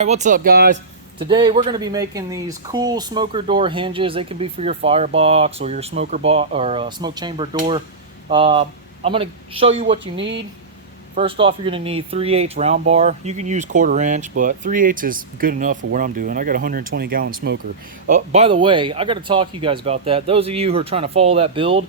Hey, what's up, guys? Today we're going to be making these cool smoker door hinges. They can be for your firebox or your smoke chamber door. I'm going to show you what you need. First off, you're going to need 3/8 round bar. You can use 1/4 inch, but 3/8 is good enough for what I'm doing. I got a 120 gallon smoker. By the way, I got to talk to you guys about that. Those of you who are trying to follow that build,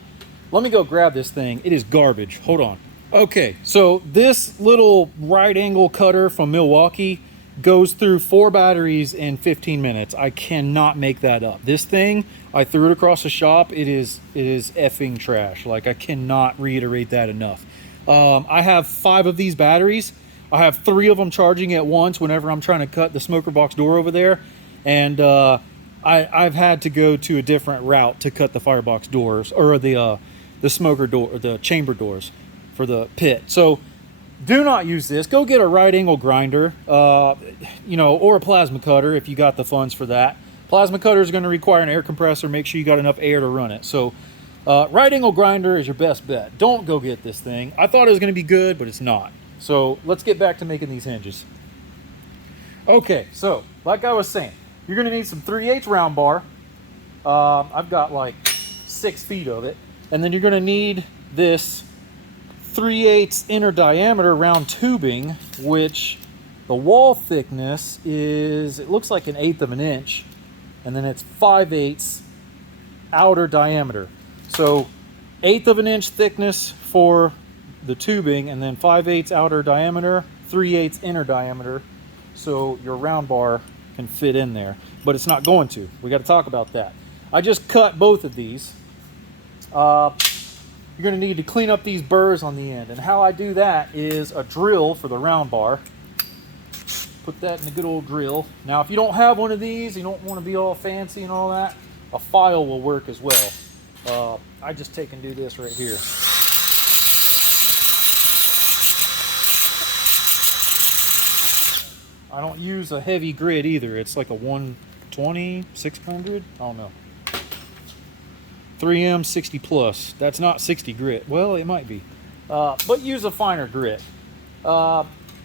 let me go grab this thing. It is garbage. Hold on. Okay, so this little right angle cutter from Milwaukee goes through 4 batteries in 15 minutes. I cannot make that up. This thing, I threw it across the shop. It is effing trash. Like, I cannot reiterate that enough. I have 5 of these batteries. I have 3 of them charging at once whenever I'm trying to cut the smoker box door over there. And I've had to go to a different route to cut the firebox doors, or the smoker door, the chamber doors for the pit. So do not use this. Go get a right angle grinder, or a plasma cutter if you got the funds for that. Plasma cutter is going to require an air compressor. Make sure you got enough air to run it. So right angle grinder is your best bet. Don't go get this thing. I thought it was going to be good, but it's not. So let's get back to making these hinges. Okay, so like I was saying, you're going to need some 3/8 round bar. I've got like 6 feet of it. And then you're going to need this 3/8 inner diameter round tubing, which the wall thickness is, it looks like 1/8 of an inch, and then it's 5/8 outer diameter. So 1/8 of an inch thickness for the tubing, and then 5/8 outer diameter, 3/8 inner diameter, so your round bar can fit in there. But it's not going to. We got to talk about that. I just cut both of these. You're going to need to clean up these burrs on the end. And how I do that is a drill for the round bar. Put that in the good old drill. Now, if you don't have one of these, you don't want to be all fancy and all that, a file will work as well. I just take and do this right here. I don't use a heavy grit either. It's like a 120, 600, I don't know. 3M 60 plus. That's not 60 grit. Well, it might be. But use a finer grit.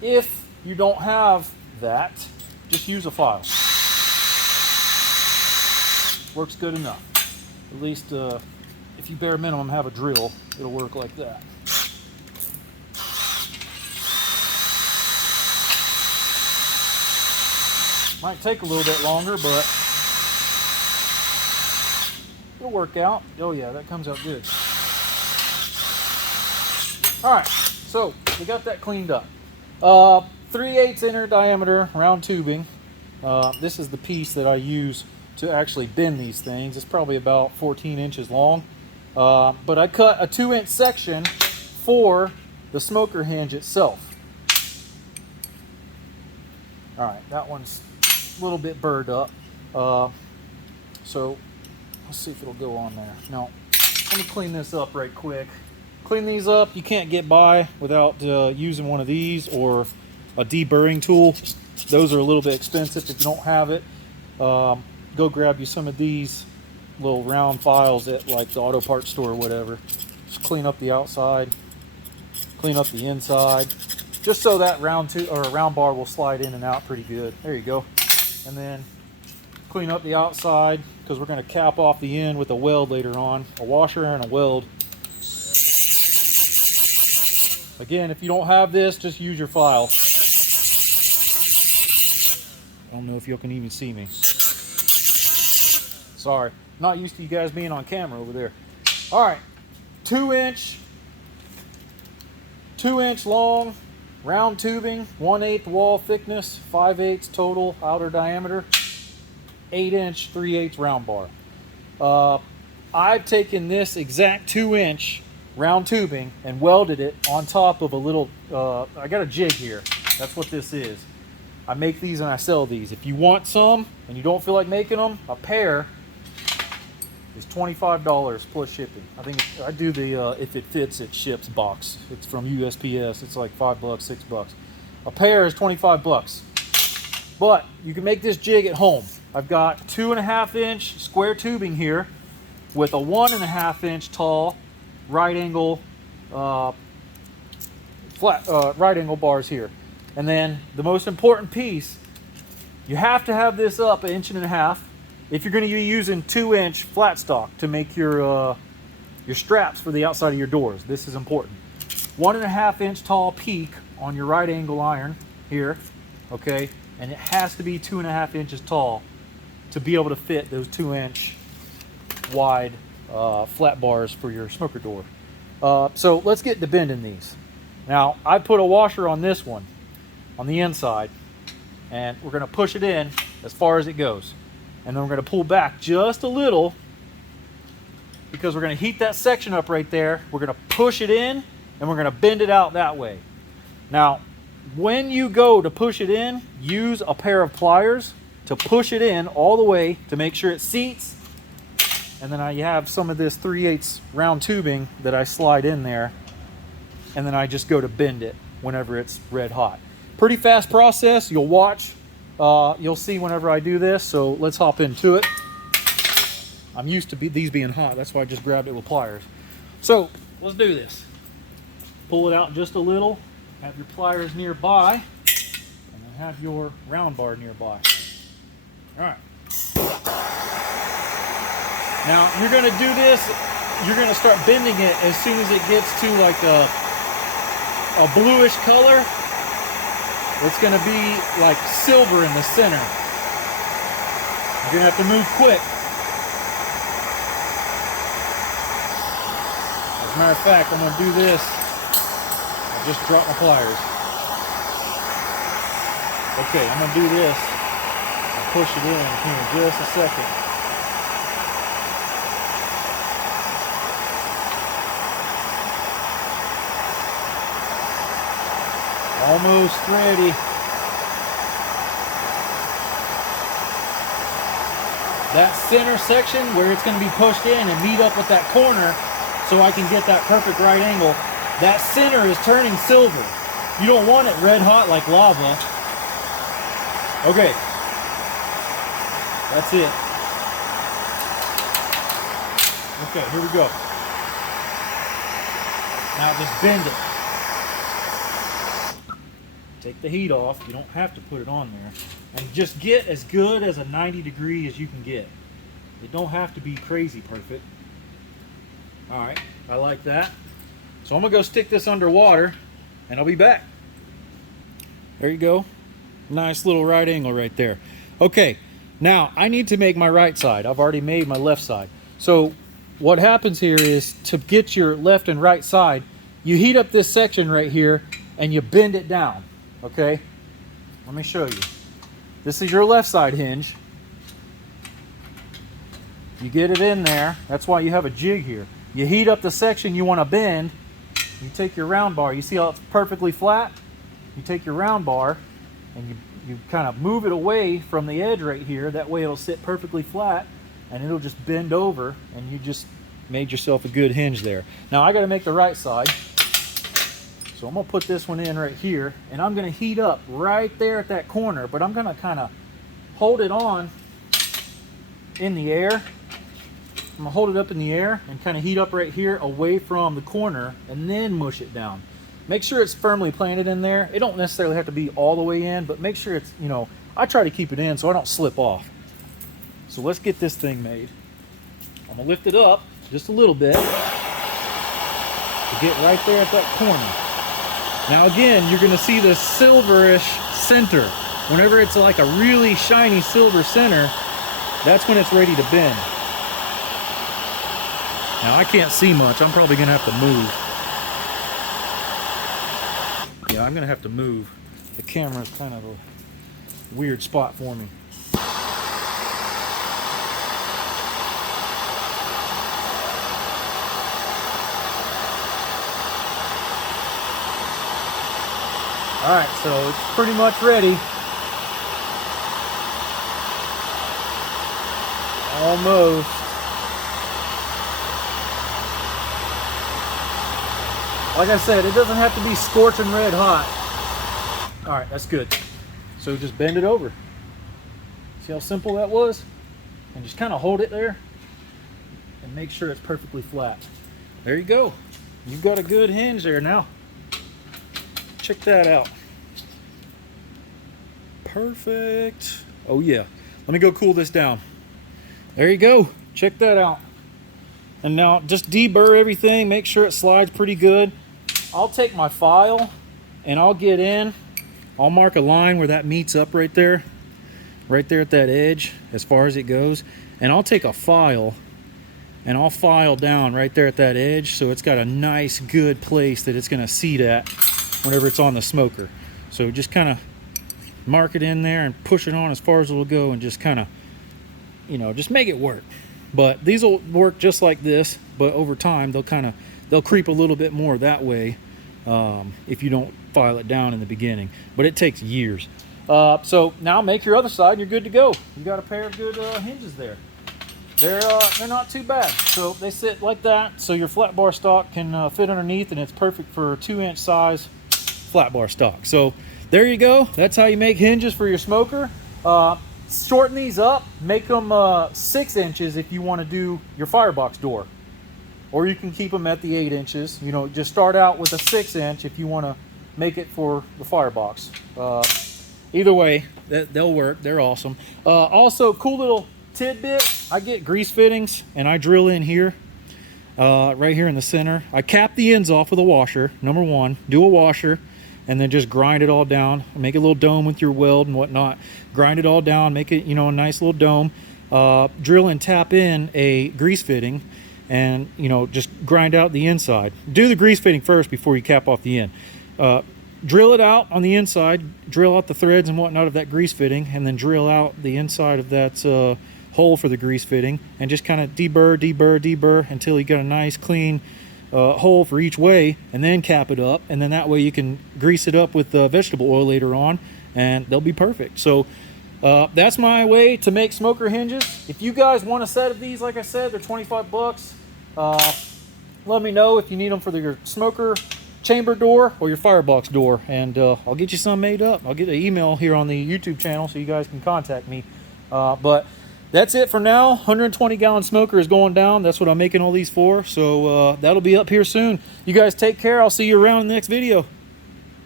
If you don't have that, just use a file. Works good enough. At least if you bare minimum have a drill, it'll work like that. Might take a little bit longer, but it'll work out. Oh yeah, that comes out good. Alright, so we got that cleaned up. 3/8 inner diameter round tubing. This is the piece that I use to actually bend these things. It's probably about 14 inches long. But I cut a 2-inch section for the smoker hinge itself. Alright, that one's a little bit burred up. So let's see if it'll go on there. No, let me clean this up right quick. Clean these up. You can't get by without using one of these or a deburring tool. Those are a little bit expensive if you don't have it. Go grab you some of these little round files at like the auto parts store or whatever. Just clean up the outside, clean up the inside, just so that round bar will slide in and out pretty good. There you go. And then clean up the outside, because we're going to cap off the end with a weld later on, a washer and a weld. Again, if you don't have this, just use your file. I don't know if you can even see me. Sorry, not used to you guys being on camera over there. All right, 2-inch long round tubing, 1/8 wall thickness, 5/8 total outer diameter, 8-inch 3/8 round bar. I've taken this exact 2-inch round tubing and welded it on top of a little, I got a jig here. That's what this is. I make these and I sell these. If you want some and you don't feel like making them, a pair is $25 plus shipping. I think I do the if it fits it ships box. It's from USPS. It's like $5, $6. A pair is $25. But you can make this jig at home. I've got 2.5-inch square tubing here with a 1.5-inch tall right angle right angle bars here. And then the most important piece You have to have this up 1.5 inches if you're going to be using 2-inch flat stock to make your straps for the outside of your doors. This is important. 1.5 inch tall peak on your right angle iron here, okay? And it has to be 2.5 inches tall to be able to fit those 2-inch wide flat bars for your smoker door. So let's get to bending these. Now, I put a washer on this one, on the inside, and we're gonna push it in as far as it goes. And then we're gonna pull back just a little because we're gonna heat that section up right there. We're gonna push it in and we're gonna bend it out that way. Now, when you go to push it in, use a pair of pliers to push it in all the way to make sure it seats. And then I have some of this 3/8 round tubing that I slide in there, and then I just go to bend it whenever it's red hot. Pretty fast process. You'll watch, you'll see whenever I do this. So let's hop into it. I'm used to these being hot, that's why I just grabbed it with pliers. So let's do this. Pull it out just a little, have your pliers nearby, and then have your round bar nearby. All right. Now you're gonna do this, you're gonna start bending it as soon as it gets to like a bluish color. It's gonna be like silver in the center. You're gonna have to move quick. As a matter of fact, I'm gonna do this. I just dropped my pliers. Okay, I'm gonna do this. I'll push it in here in just a second. Almost ready. That center section where it's going to be pushed in and meet up with that corner so I can get that perfect right angle, that center is turning silver. You don't want it red hot like lava. Okay. That's it. Okay, here we go. Now just bend it. Take the heat off. You don't have to put it on there. And just get as good as a 90 degree as you can get. It don't have to be crazy perfect. Alright, I like that. So I'm going to go stick this underwater and I'll be back. There you go. Nice little right angle right there. Okay, now I need to make my right side. I've already made my left side. So what happens here is to get your left and right side, you heat up this section right here and you bend it down. Okay, let me show you. This is your left side hinge. You get it in there. That's why you have a jig here. You heat up the section you want to bend. You take your round bar. You see how it's perfectly flat? You take your round bar and you kind of move it away from the edge right here. That way it'll sit perfectly flat and it'll just bend over and you just made yourself a good hinge there. Now I got to make the right side. So I'm going to put this one in right here, and I'm going to heat up right there at that corner, but I'm going to kind of hold it on in the air. I'm going to hold it up in the air and kind of heat up right here away from the corner and then mush it down. Make sure it's firmly planted in there. It don't necessarily have to be all the way in, but make sure it's, you know, I try to keep it in so I don't slip off. So let's get this thing made. I'm going to lift it up just a little bit to get right there at that corner. Now again, you're going to see this silverish center. Whenever it's like a really shiny silver center, that's when it's ready to bend. Now I can't see much. I'm probably going to have to move. Yeah, I'm going to have to move. The camera's kind of a weird spot for me. Alright, so it's pretty much ready. Almost. Like I said, it doesn't have to be scorching red hot. Alright, that's good. So just bend it over. See how simple that was? And just kind of hold it there and make sure it's perfectly flat. There you go. You've got a good hinge there now. Check that out. Perfect. Oh yeah. Let me go cool this down. There you go. Check that out. And now just deburr everything. Make sure it slides pretty good. I'll take my file and I'll get in. I'll mark a line where that meets up right there at that edge as far as it goes. And I'll take a file and I'll file down right there at that edge so it's got a nice good place that it's going to seat at whenever it's on the smoker. So just kind of mark it in there and push it on as far as it'll go, and just kind of, you know, just make it work. But these will work just like this, but over time they'll creep a little bit more that way if you don't file it down in the beginning. But it takes years. So now make your other side and you're good to go. You got a pair of good hinges there. They're not too bad. So they sit like that, so your flat bar stock can fit underneath, and it's perfect for a 2-inch size flat bar stock. So there you go. That's how you make hinges for your smoker. Shorten these up, make them 6 inches if you want to do your firebox door, or you can keep them at the 8 inches. You know, just start out with a 6-inch if you want to make it for the firebox. Either way, they'll work. They're awesome. Also, cool little tidbit, I get grease fittings and I drill in here, right here in the center. I cap the ends off with a washer. Number one, do a washer, and then just grind it all down. Make a little dome with your weld and whatnot. Grind it all down, make it, you know, a nice little dome. Drill and tap in a grease fitting, and, you know, just grind out the inside. Do the grease fitting first before you cap off the end. Drill it out on the inside, drill out the threads and whatnot of that grease fitting, and then drill out the inside of that hole for the grease fitting, and just kind of deburr until you got a nice clean hole for each way, and then cap it up, and then that way you can grease it up with vegetable oil later on, and they'll be perfect. So that's my way to make smoker hinges. If you guys want a set of these, like I said, they're 25 bucks. Let me know if you need them for your smoker chamber door or your firebox door, and I'll get you some made up. I'll get an email here on the YouTube channel so you guys can contact me. But that's it for now. 120 gallon smoker is going down. That's what I'm making all these for. So that'll be up here soon. You guys take care. I'll see you around in the next video.